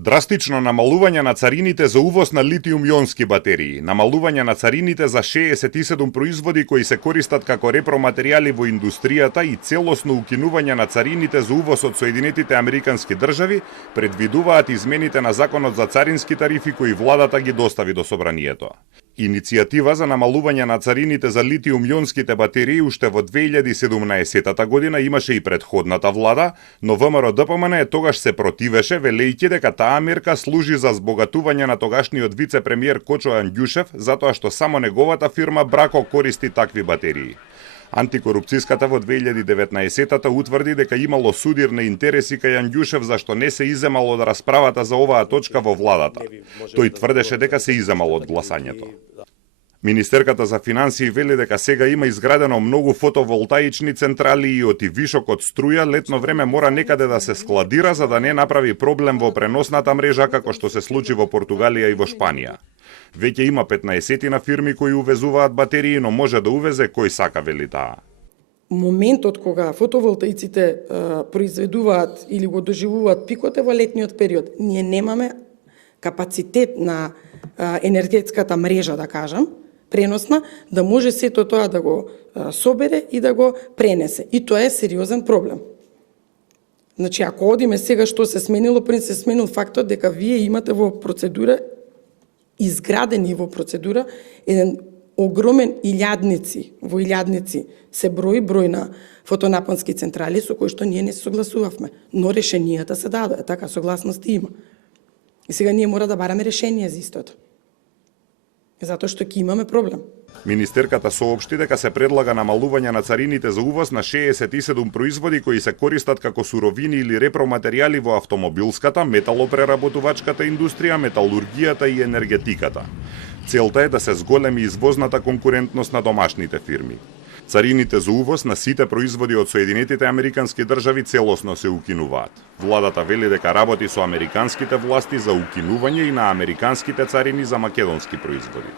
Драстично намалување на царините за увоз на литиум-ионски батерии, намалување на царините за 67 производи кои се користат како репроматеријали во индустријата и целосно укинување на царините за увоз од Соединетите Американски држави предвидуваат измените на Законот за царински тарифи кои владата ги достави до собранието. Иницијатива за намалување на царините за литиум-ионските батерии уште во 2017 година имаше и предходната влада, но ВМРО-ДПМН тогаш се противеше, велејќи дека таа мерка служи за збогатување на тогашниот вице-премиер Кочо Андјушев, затоа што само неговата фирма Брако користи такви батерии. Антикорупцијската во 2019-та утврди дека имало судир на интереси кај Андјушев зашто не се иземало од расправата за оваа точка во владата. Тој тврдеше дека се иземало од гласањето. Министерката за финансии вели дека сега има изградено многу фотоволтаични централи и оти вишокот струја летно време мора некаде да се складира за да не направи проблем во преносната мрежа како што се случи во Португалија и во Шпанија. Веќе има 15 фирми кои увезуваат батерии, но може да увезе кој сака, вели таа. Моментот кога фотоволтаиците произведуваат или го доживуваат пикот е во летниот период. Ние немаме капацитет на енергетската мрежа, да кажам, преносна, да може сето тоа да го собере и да го пренесе. И тоа е сериозен проблем. Значи, ако одиме сега што се сменило, пред се сменил фактот дека вие имате во процедура, изградени во процедура, еден огромен илјадници, во илјадници се број на фотонапонски централи со кои што ние не се согласувавме. Но решенијата се дадоа, така согласности има. И сега ние мора да бараме решение за истото. Затоа што ќе имаме проблем. Министерката соопшти дека се предлага намалување на царините за увоз на 67 производи кои се користат како суровини или репроматеријали во автомобилската, металопреработувачката индустрија, металургијата и енергетиката. Целта е да се зголеми извозната конкурентност на домашните фирми. Царините за увоз на сите производи од Соединетите Американски држави целосно се укинуваат. Владата вели дека работи со американските власти за укинување и на американските царини за македонски производи.